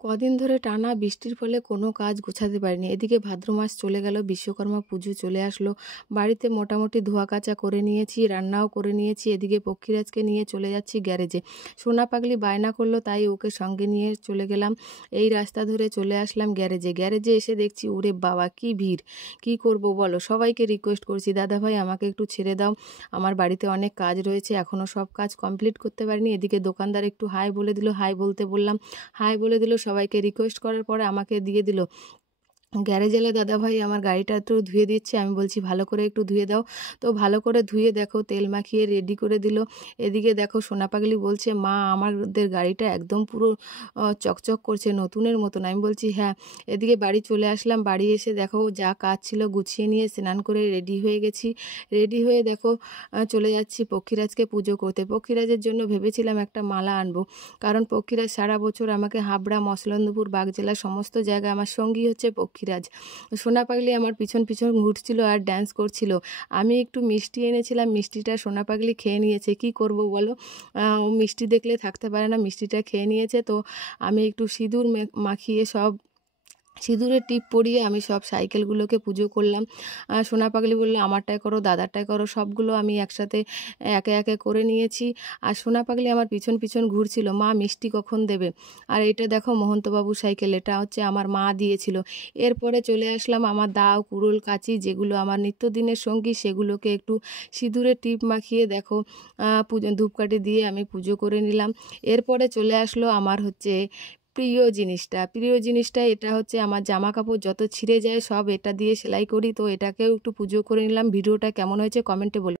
কদিন ধরে টানা বৃষ্টির ফলে কোনো কাজ গোছাতে পারিনি। এদিকে ভাদ্র মাস চলে গেল, বিশ্বকর্মা পুজো চলে আসলো। বাড়িতে মোটামুটি ধোয়া কাচা করে নিয়েছি, রান্নাও করে নিয়েছি। এদিকে পক্ষীরাজকে নিয়ে চলে যাচ্ছি গ্যারেজে। সোনা পাগলি বায়না করলো, তাই ওকে সঙ্গে নিয়ে চলে গেলাম। এই রাস্তা ধরে চলে আসলাম গ্যারেজে। গ্যারেজে এসে দেখছি ওরে বাবা কি ভিড়! কি করব বলো? সবাইকে রিকোয়েস্ট করছি, দাদা ভাই আমাকে একটু ছেড়ে দাও, আমার বাড়িতে অনেক কাজ রয়েছে, এখনও সব কাজ কমপ্লিট করতে পারিনি। এদিকে দোকানদার একটু হাই বলে দিল, হাই বলতে বললাম, হাই বলে দিল। সবাইকে রিকোয়েস্ট করার পরে আমাকে দিয়ে দিল। গ্যারেজ এলে দাদাভাই আমার গাড়িটা একটু ধুয়ে দিচ্ছে। আমি বলছি ভালো করে একটু ধুয়ে দাও। তো ভালো করে ধুয়ে দেখো তেল মাখিয়ে রেডি করে দিল। এদিকে দেখো সোনা পাগলি বলছে, মা আমাদের গাড়িটা একদম পুরো চকচক করছে, নতুনের মতন। আমি বলছি হ্যাঁ। এদিকে বাড়ি চলে আসলাম। বাড়ি এসে দেখো যা কাজ ছিল গুছিয়ে নিয়ে স্নান করে রেডি হয়ে গেছি। রেডি হয়ে দেখো চলে যাচ্ছি পক্ষীরাজকে পুজো করতে। পক্ষীরাজের জন্য ভেবেছিলাম একটা মালা আনবো, কারণ পক্ষীরাজ সারা বছর আমাকে হাবড়া, মসলন্দপুর, বাগজেলা সমস্ত জায়গায় আমার সঙ্গী হচ্ছে পক্ষীরাজ। সোনা পাগলি আমার পিছন পিছন ঘুরছিল আর ড্যান্স করছিল। আমি একটু মিষ্টি এনেছিলাম, মিষ্টিটা সোনা পাগলি খেয়ে নিয়েছে। কি করব বলো? ও মিষ্টি দেখলে থাকতে পারে না, মিষ্টিটা খেয়ে নিয়েছে। তো আমি একটু সিঁদুর মাখিয়ে সব সিঁদুরের টিপ পরিয়ে আমি সব সাইকেলগুলোকে পুজো করলাম। সোনা পাগলি বলল আমারটাই করো, দাদারটাই করো। সবগুলো আমি একসাথে একে একে করে নিয়েছি। আর সোনা পাগলি আমার পিছন পিছন ঘুরছিল, মা মিষ্টি কখন দেবে? আর এটা দেখো মহন্তবাবু সাইকেল, এটা হচ্ছে আমার মা দিয়েছিল। এরপরে চলে আসলাম আমার দাও, কুড়ুল, কাঁচি, যেগুলো আমার নিত্যদিনের সঙ্গী, সেগুলোকে একটু সিঁদুরের টিপ মাখিয়ে দেখো পুজো ধূপকাঠি দিয়ে আমি পুজো করে নিলাম। এরপরে চলে আসলো আমার হচ্ছে প্রিয় জিনিসটা এটা হচ্ছে আমার জামা কাপড় যত ছিঁড়ে যায় সব এটা দিয়ে সেলাই করি। তো এটাকেও একটু পুজো করে নিলাম। ভিডিওটা কেমন হয়েছে কমেন্টে বলুন।